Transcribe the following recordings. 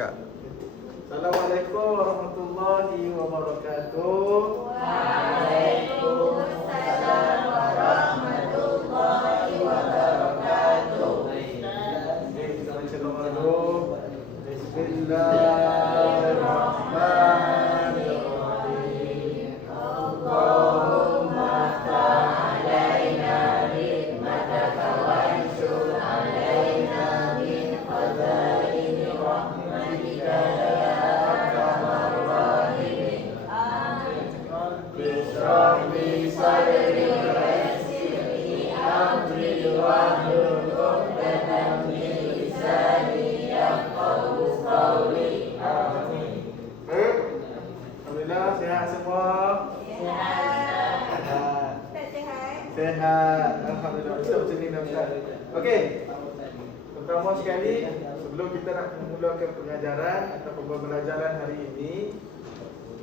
Assalamualaikum warahmatullahi wabarakatuh. Waalaikumsalam warahmatullahi wabarakatuh. Kita baca doa. Bismillahirrahmanirrahim. Allahumma ftah alaina nikmataka wansur alaina min khazaini rahmatika ya arhamar rahimin. Amin. Bishrah li sadri wa yassir li amri wahlul 'uqdatam min lisani yafqahu qawli. Amin. Baik. Alhamdulillah sihat semua. Sihat. Sehat. Alhamdulillah. Ustaz macam ni dah Ustaz. Okey. Pertama sekali, sebelum kita nak memulakan pengajaran atau pembelajaran hari ini,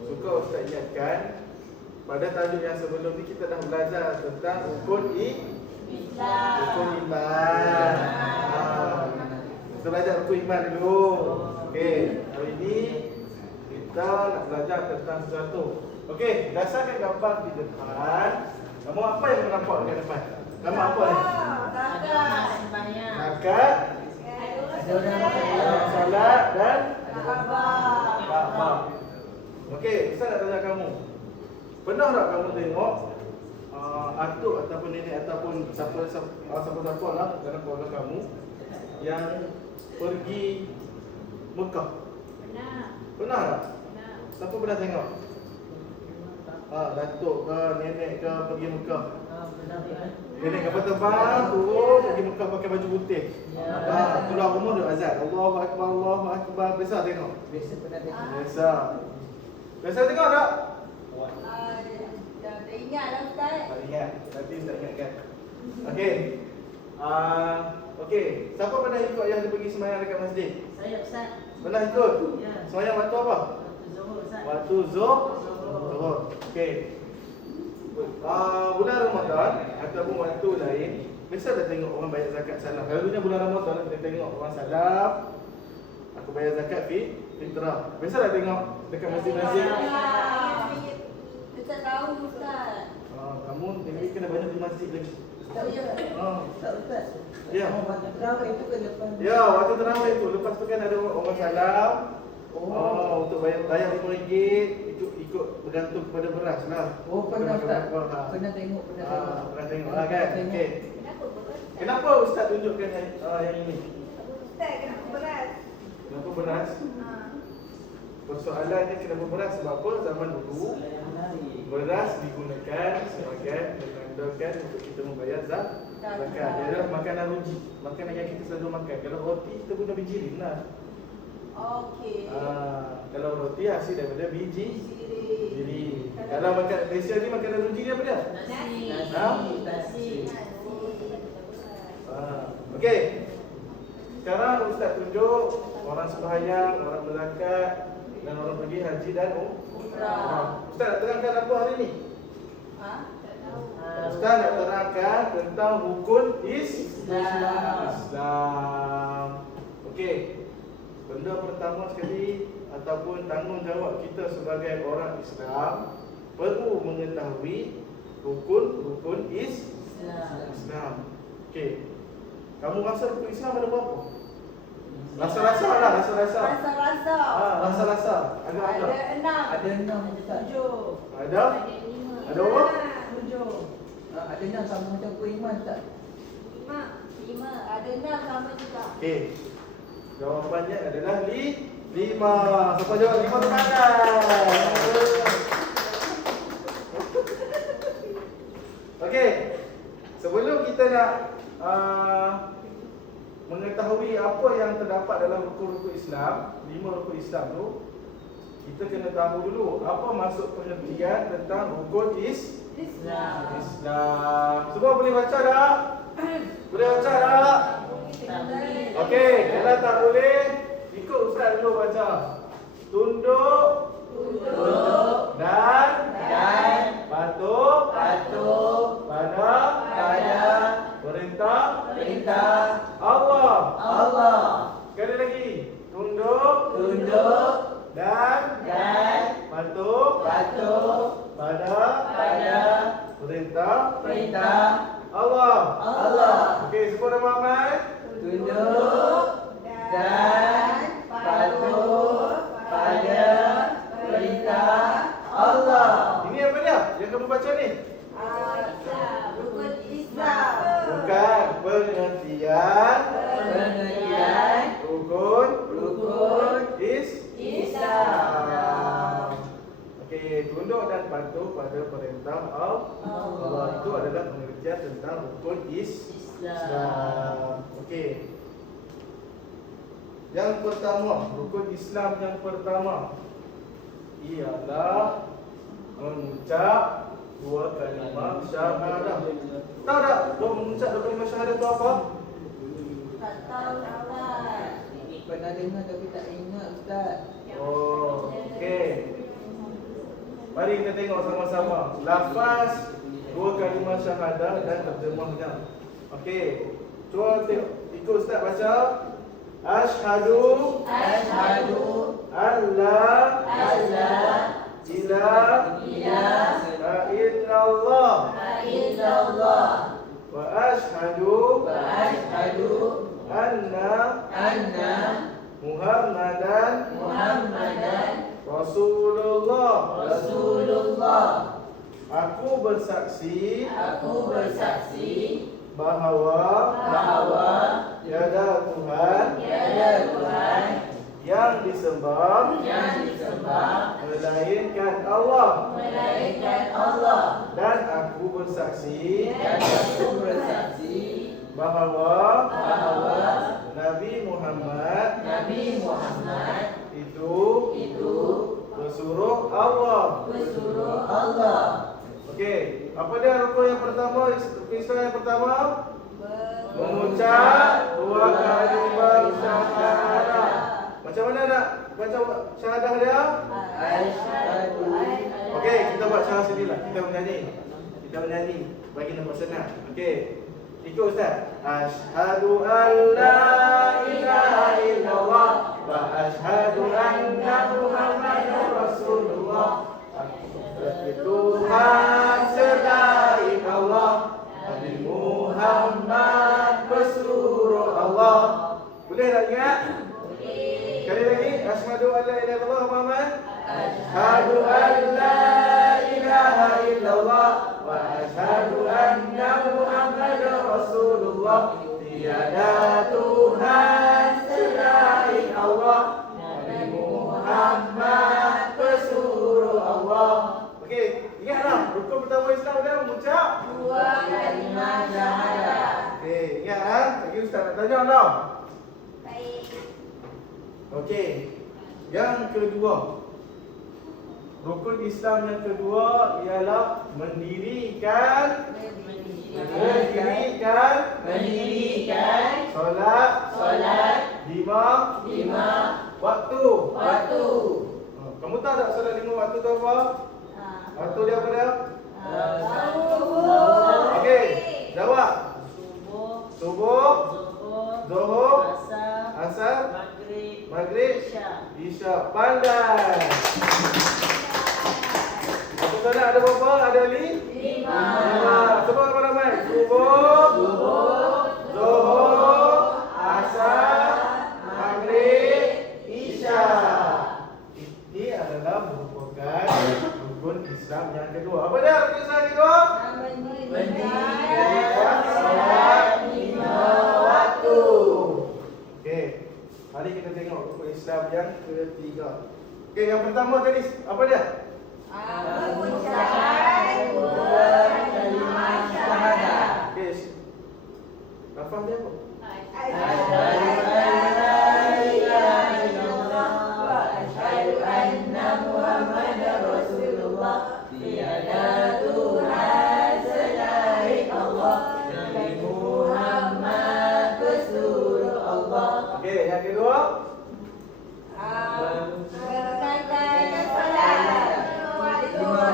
suka Ustaz ingatkan pada tajuk yang sebelum ni kita dah belajar tentang rukun Islam. rukun iman. Kita belajar rukun iman dulu. Okey, hari ini kita nak belajar tentang sesuatu. Okey, dasarkan gambar di depan. Kamu apa yang nampak dekat depan? Nama apa ni? Akad, salat dan Kaabah. Okey, Ustaz nak tanya kamu. Pernah tak kamu tengok atuk ataupun nenek ataupun siapa-siapa lah dalam keluarga kamu yang pergi Mekah? Pernah tak? Siapa pernah tengok? Datuk ke, nenek ke pergi Mekah? Nenek kapal terbang, turun pergi Mekah pakai baju putih. Keluar rumah duduk azan. Allahu Akbar, Allahu Akbar. Biasa tengok? Biasa. Biasa tengok tak? Tak ingat lah Ustaz. Tak ingat. Nanti tak ingatkan. Okey. Okey. Siapa pernah ikut yang dia pergi sembahyang dekat masjid? Saya Ustaz. Pernah ikut? Ya. Sembahyang waktu apa? Zuhur Ustaz. Waktu Zuhur. Okey. Bulan Ramadan ataupun waktu lain, biasa dah tengok orang bayar zakat salam. Selalunya bulan Ramadan kita tengok orang salam, aku bayar zakat fitrah. Biasa dah tengok dekat masjid-masjid. Ustaz tahu Ustaz. Kamu ini kena banyak di masjid lagi. Ustaz. Ya. Waktu terawih itu ke lepas. Ya, waktu terawih tu lepas tu kan ada orang salam. Untuk bayar RM5 ikut bergantung kepada beras lah. Pernah Ustaz. Pernah Pernah tengok. Pernah tengok lah kan. Okey. Kenapa Ustaz tunjukkan yang ini? Ustaz kenapa berat? Kenapa beras? Persoalannya kenapa beras sebab apa? Zaman dulu beras digunakan sebagai menandakan untuk kita membayar zakat. Dia adalah makanan ruji, makanan yang kita selalu makan. Kalau roti kita guna biji rin lah. Okey. Kalau roti hasil daripada biji rin. Kalau makan Malaysia ni makanan ruji dia apa dia? Nasi. Okey. Sekarang Ustaz tunjuk orang sembahyang, orang berzakat dan orang pergi haji dan umrah. Ustaz nak terangkan apa hari ni? Ustaz nak terangkan tentang rukun Islam. Okey. Benda pertama sekali ataupun tanggungjawab kita sebagai orang Islam perlu mengetahui rukun Islam. Okey. Kamu rasa rukun Islam ada berapa? Rasa-rasa lah, rasa-rasa. Rasa-rasa. Ada 6. Ada 6 Ustaz. 7. Ada berapa? 7. Ada 6 sama macam iman Ustaz. 5. Ada 6 sama juga. Okey. Jawapannya adalah 5. Siapa jawab 5 tu tangan. Okey. Sebelum kita nak mengetahui apa yang terdapat dalam rukun-rukun Islam, 5 rukun Islam tu, kita kena tahu dulu apa maksud pengertian tentang rukun Islam. Semua boleh baca tak? Boleh baca tak? Okey, kalau tak boleh, ikut Ustaz dulu baca. Tunduk dan patuh pada perintah Allah. Sekali lagi. Tunduk tunduk dan patuh pada perintah Allah. Okey, sebut nama Ahmad. tunduk dan patuh pada perintah Allah. Ini apa dia yang kamu baca ni? Rukun Islam. Bukan pengertian rukun Islam. Okey, tunduk dan patuh pada perintah Allah. Itu adalah pengertian tentang rukun Islam. Okey. Yang pertama, rukun Islam yang pertama ialah mengucap dua kalimah syahadah. Tahu tak mengucap dua kalimah syahadah itu apa? Tak tahu Ustaz. Pernah dengar tapi tak ingat Ustaz. Oh, okey. Mari kita tengok sama-sama lafaz dua kalimah syahadah dan terjemahnya. Okey. Cuba tengok. Ikut Ustaz baca. Asyhadu alla ilaha illallah wa asyhadu anna Muhammadan Rasulullah. Aku bersaksi bahawa tiada Tuhan yang disembah melainkan Allah. Dan aku bersaksi bahawa Nabi Muhammad itu pesuruh Allah. Okey, apa dia rukun yang pertama? Rukun Islam yang pertama mengucap dua kalimah syahadah. Macam mana nak baca syahadah dia? Okey, kita buat cara sendirilah. Kita menyanyi bagi nampak senang. Okey. Ikut Ustaz. Asyhadu an la ilaha illallah wa asyhadu anna Muhammadar Rasulullah. Tuhan selain Allah, Nabi Muhammad pesuruh Allah. Boleh tak ingat? Sekali lagi. Asyhadu an la ilaha illallah Muhammad. Asyhadu an la ilaha illallah wa asyhadu anna Muhammadar Rasulullah. Tiada Tuhan selain Allah, Nabi Muhammad pesuruh Allah. Okey, ingatlah rukun pertama Islam dia mengucap Dua kalimah syahadah. Okey, ingat ah? Lagi Ustaz nak tanya tau. Baik. Okey. Yang kedua, rukun Islam yang kedua ialah mendirikan solat lima waktu. Kamu tahu tak solat 5 waktu tu apa? Waktu dia apa dia? Okey, jawab. Subuh, Zuhur, Asar, Maghrib, Isya. Pandai. Apa solat ada berapa? Ada 5. Sebut apa ramai? Subuh, Zuhur, Asar, Maghrib, Isya. Ini adalah merupakan rukun Islam yang kedua. Apa dia rukun Islam yang kedua? Mendirikan solat 5 waktu. Okey. Mari kita tengok rukun Islam yang ketiga. Okey, yang pertama tadi apa dia? Mengucapkan dua kalimah syahadah. Okey. Lafaz dia apa? Tiada Tuhan selain Allah, Nabi Muhammad pesuruh Allah. Okey, yang kedua?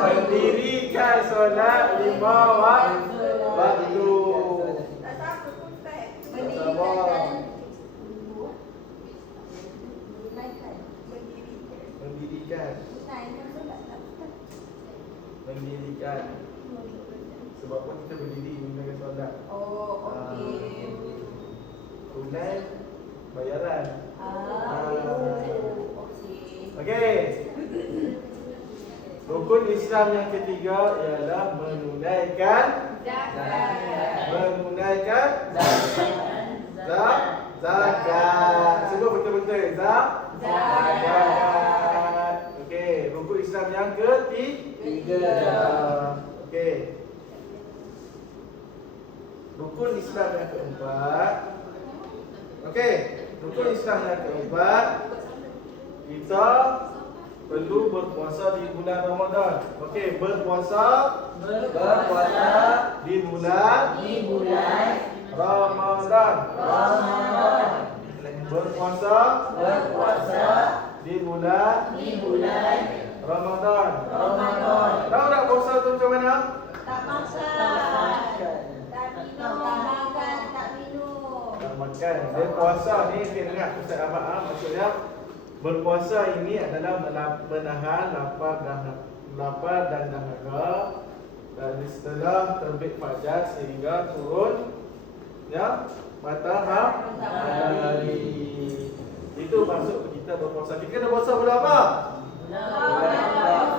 Mendirikan solat 5 waktu. mendirikan. Mendirikan. Sebab apa kita berdiri menggunakan solat? Oh, okey. Tunai bayaran. Okey. Okey. Rukun Islam yang ketiga ialah menunaikan zakat. Sebut betul-betul zakat. Okey, rukun Islam yang ketiga. Okey. Rukun Islam yang keempat. Okey, rukun Islam yang keempat, kita perlu berpuasa di bulan Ramadan. Okey, berpuasa di bulan Ramadan. Berpuasa di bulan Ramadan. Tahu tak puasa tu macam mana? Tak makan. Tak minum. Makan, tak minum. Tak makan. Dia puasa ni, kita dengar Ustaz Ahmad, maksudnya berpuasa ini adalah menahan lapar dan dahaga dan setelah terbit fajar sehingga turun ya matahari. Itu maksud kita berpuasa. Kita kena puasa bulan apa?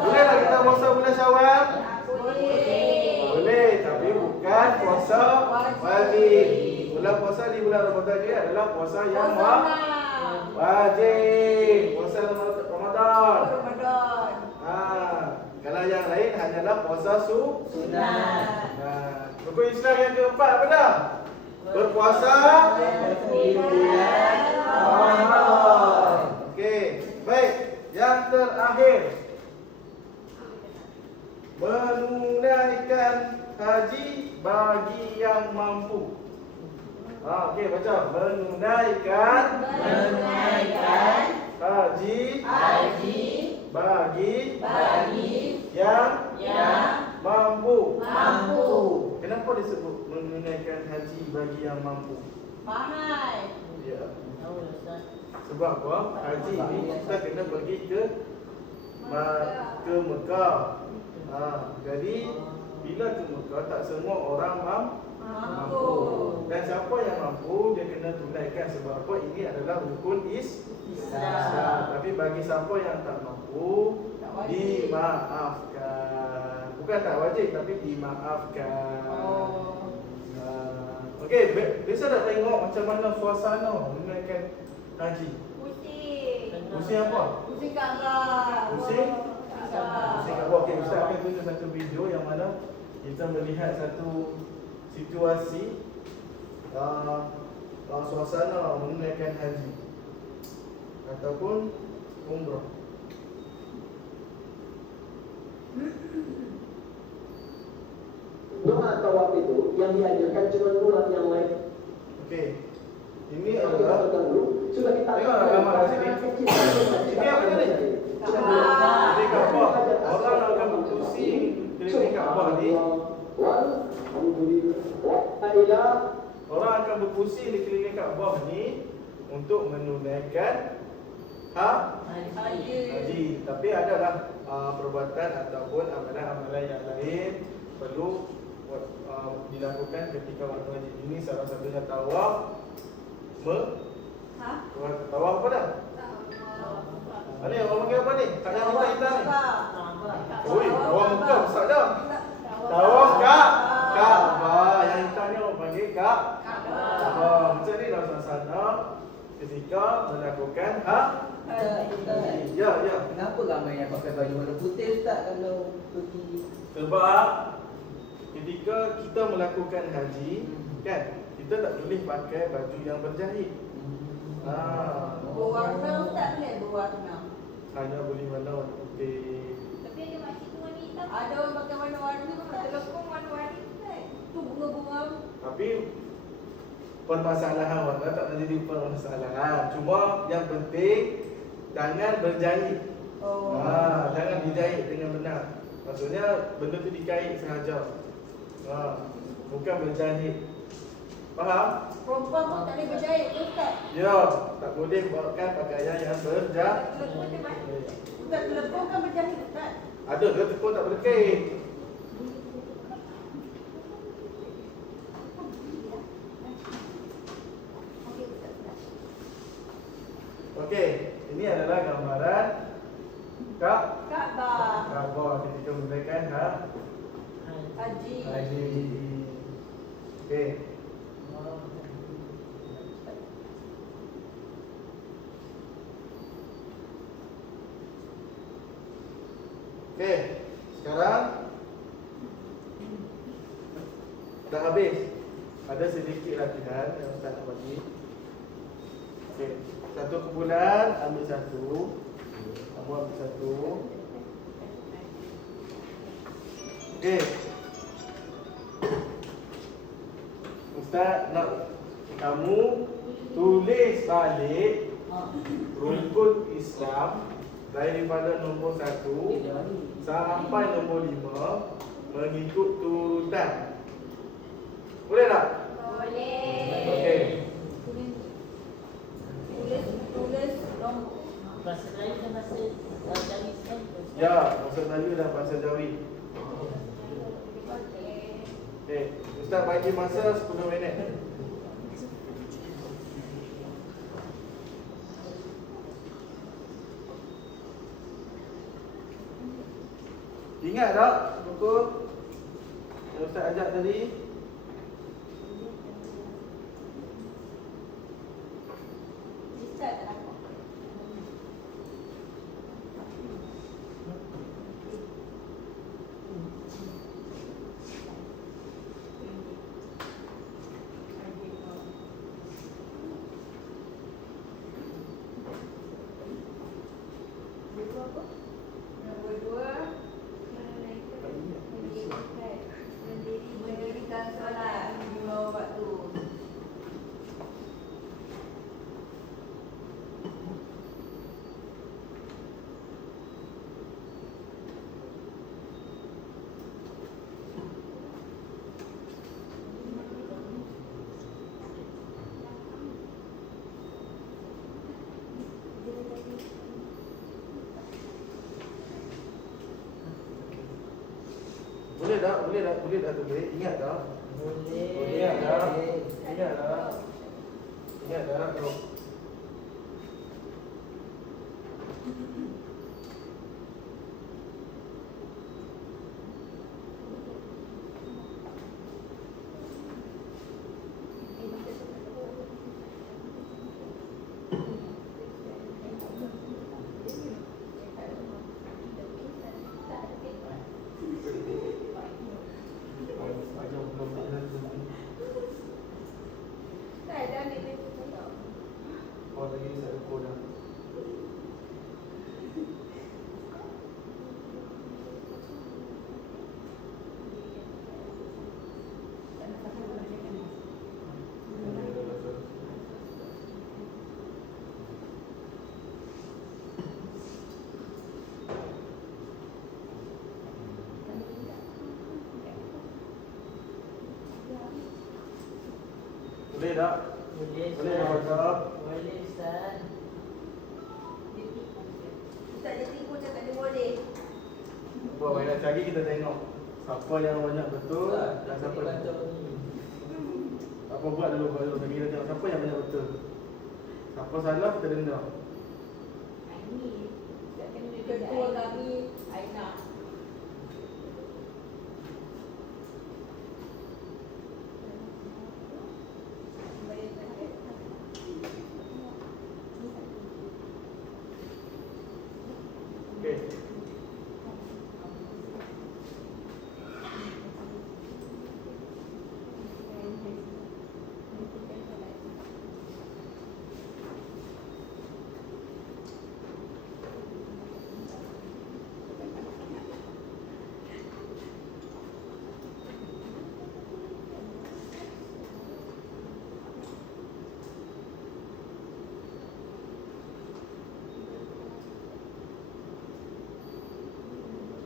Boleh tak kita puasa bulan Syawal? Boleh, tapi bukan puasa wajib. Bulan puasa di bulan Ramadan ini adalah puasa yang wajib. Puasa Ramadan. Kalau yang lain hanyalah puasa sunnah. Rukun Islam yang keempat apa dah? Berpuasa di bulan Ramadan. Okey, baik. Yang terakhir, menunaikan haji bagi yang mampu. Okey, baca. Menunaikan haji bagi yang mampu. Kenapa disebut menunaikan haji bagi yang mampu? Mahal. Ya. Sebab apa? Haji ni kita kena pergi ke Mekah. Jadi bila ke Mekah tak semua orang mampu. Dan siapa yang mampu dia kena tunaikan. Sebab apa? Ini adalah rukun Islam. Tapi bagi siapa yang tak mampu, dimaafkan. Bukan tak wajib tapi dimaafkan. Okey, biasa tak tengok macam mana suasana menunaikan haji? Pusing apa? Pusing Kaabah. Pusing Kaabah. Okey, Ustaz akan tunjuk satu video yang mana kita melihat satu situasi suasana menunaikan haji ataupun umrah. Doa tawaf itu yang diajarkan cuma dua yang lain. Okey. Ini Kita adalah dulu sudah kita tengok gambar kat sini. Ini apa ni? Ini Kaabah. Orang akan berpusing keliling Kaabah ni. Orang akan berpusing di keliling Kaabah ni untuk menunaikan haji. Tapi adalah perbuatan ataupun amalan-amalan yang lain perlu dilakukan ketika waktu haji. Ini salah satunya tawaf. Tawaf apa dah? Ni orang panggil apa ni? Tak yang hitam ni. Oi, tawaf Mekah besar dah. Tawaf Kaabah. Yang hitam ni orang panggil Kaabah. Macam ni dalam suasana ketika melakukan haji. Ya. Kenapa ramai yang pakai baju warna putih Ustaz kalau pergi? Sebab ketika kita melakukan haji, kan, kita tak boleh pakai baju yang berjahit. Berwarna tak boleh berwarna. Hanya boleh warna putih. Tapi ada makcik tu warna hitam. Ada orang pakai warna-warni tak? Telekong warna-warni tak? Tu bunga-bunga. Tapi permasalahan warna tak menjadi permasalahan. Cuma yang penting jangan berjahit. Jangan dijahit dengan benar. Maksudnya benda tu dikait sengaja. Bukan berjahit. Faham? Perempuan pun tak boleh berjaya ke Ustaz? Ya, tak boleh bawakan pakaian yang berjahit. Telepon dia mana? Ustaz, telepon kan berjahit Ustaz? Ada ke tekun tak berkait? Okey Ustaz. Okey, ini adalah gambaran Kaabah. Kaabah ketika menggunakan Haji. haji. Okey. Okey, sekarang dah habis. Ada sedikit latihan yang Ustaz nak bagi. Okey, satu kumpulan ambil satu. Kamu ambil satu. Okey. Ustaz nak kamu tulis balik rukun Islam daripada nombor 1 sampai nombor 5 mengikut turutan. Boleh tak? Boleh. Okey. Tulis nombor. Bahasa Melayu dan bahasa Jawi sekali. Ya, bahasa Melayu dan bahasa Jawi. Okey. Okey, Ustaz bagi masa 10 minit. Ingat tak buku yang Ustaz ajak tadi? Ustaz tak nampak. Nombor 2 mendirikan solat 5 waktu. Boleh tak? Boleh tak? Boleh tak tu boleh? Ingat tak? Boleh. Ingat tak? Ingat tak? Ingat tak? Bro. Tak ada ambil dia. Oh, lagi saya rekod dah. Boleh tak? Boleh. Boleh tak Ustaz? Boleh Ustaz. Ustaz dia tipu cakap dia boleh. Buat banyak lagi kita tengok siapa yang banyak betul dan siapa yang baca ni. apa buat dulu baru kita tengok siapa yang banyak betul. Siapa salah kita denda. Ini ketua kami Aina. Okey.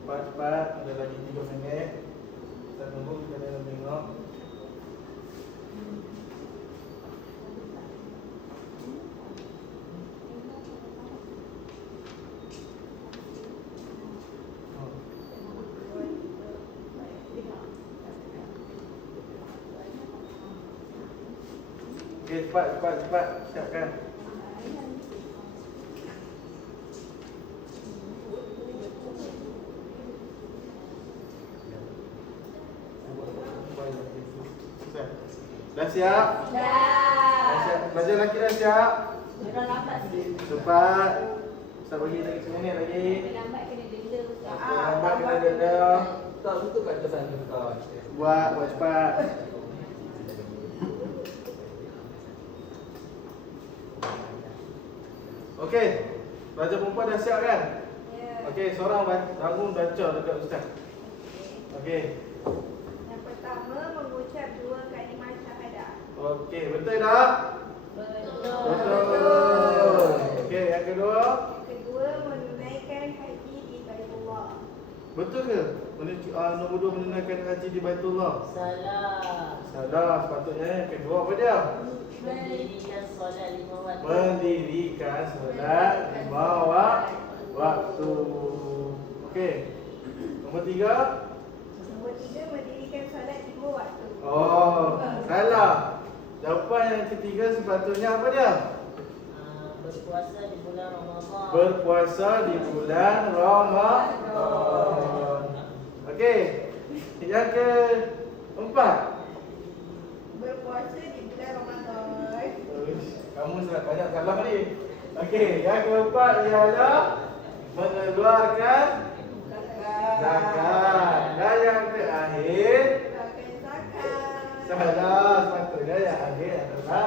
Cepat-cepat, ada lagi 3 minit. Kita tunggu, kita nak tengok. Okey, cepat. Siapkan. Dah siap? Dah siap. Belajar lelaki dah siap? Dah lambat sikit. Cepat. Ustaz bagi lagi seminit lagi. Lambat kena denda Ustaz. Lambat kena denda. Tak betul kat atas sana kau. Buat cepat. Okey. Belajar perempuan dah siap kan? Ya. Okey, seorang bangun baca dekat ustaz. Okey. Yang pertama mengucap 2 kalimah syahadah. Okey, betul tak? Betul. Okey, yang kedua. Yang kedua menunaikan haji di Baitullah. Betul ke? Nombor 2 menunaikan haji di Baitullah. Salah. Salah, sepatutnya yang kedua apa dia? Mendirikan solat 5 waktu. Mendirikan solat 5 waktu. Okey. Nombor 3. Nombor 3 mendirikan solat 5 waktu. Oh, salah. Jawapan yang ketiga sepatutnya apa dia? Berpuasa di bulan Ramadan. Berpuasa di bulan Ramadan. Okey. Yang keempat. Berpuasa di bulan Ramadan. Kamu sangat banyak salah ni. Okey, yang keempat ialah mengeluarkan zakat. Dan yang terakhir, Keluarkan zakat. salah, sepatutnya yang akhir adalah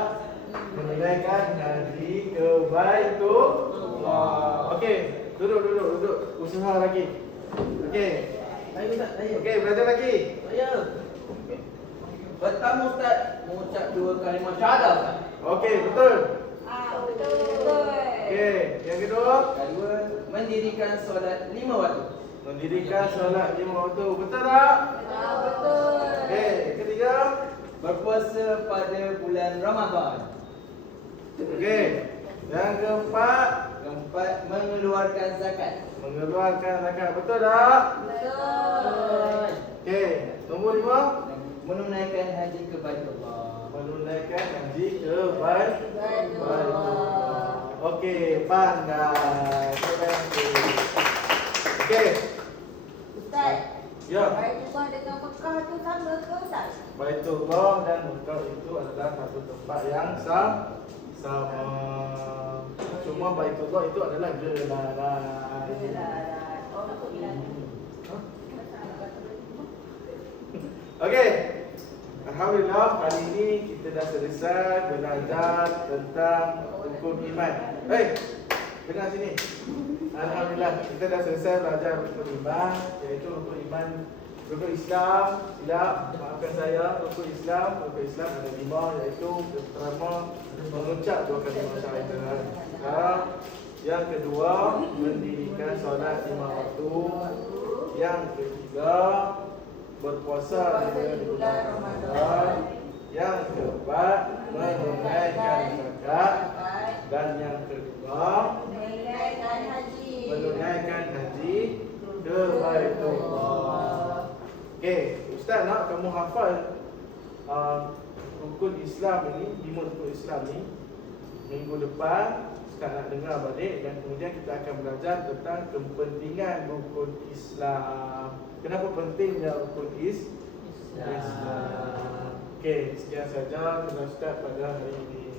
menunaikan haji ke Baitullah. Okey, duduk. Usaha lagi. Okey. Ayo Ustaz, ayo. Okey, belajar lagi. Ayo. Pertama Ustaz mengucap 2 kalimah syahadah Ustaz. Okey, betul. Betul. Okey, yang kedua, Kedua, mendirikan solat 5 waktu. mendirikan solat 5 waktu. Betul tak? Betul. Okey, ketiga. Berpuasa pada bulan Ramadan. Okey. Yang keempat, Keempat, mengeluarkan zakat. mengeluarkan zakat. Betul tak? Betul. Okey, nombor 5, Menunaikan haji ke Baitullah. menunaikan haji ke Baitullah. Baitullah. Okey, pandai. Okey. Ustaz, Ya. Baitullah dengan Mekah tu sama ke Ustaz? Baitullah dan Mekah itu adalah satu tempat yang sama. Cuma Baitullah itu adalah gelaran. Oh, betul lah. Okey. Alhamdulillah, hari ini kita dah selesai belajar tentang rukun iman. Dengar sini. Alhamdulillah, kita dah selesai belajar rukun iman, iaitu rukun iman, rukun Islam. Silap, maafkan saya, rukun Islam ada 5, iaitu pertama mengucap 2 kalimah syahadah. Yang kedua, mendirikan solat 5 waktu. Yang ketiga, berpuasa di bulan Ramadan. Yang keempat, menunaikan zakat. Dan yang kelima, Menunaikan haji. menunaikan haji ke Baitullah. Okey, Ustaz nak kamu hafal rukun Islam ini, 5 rukun Islam ni. Minggu depan Ustaz nak dengar balik dan kemudian kita akan belajar tentang kepentingan rukun Islam. Kenapa pentingnya rukun Islam? Okey, sekian saja kelas Ustaz pada hari ini.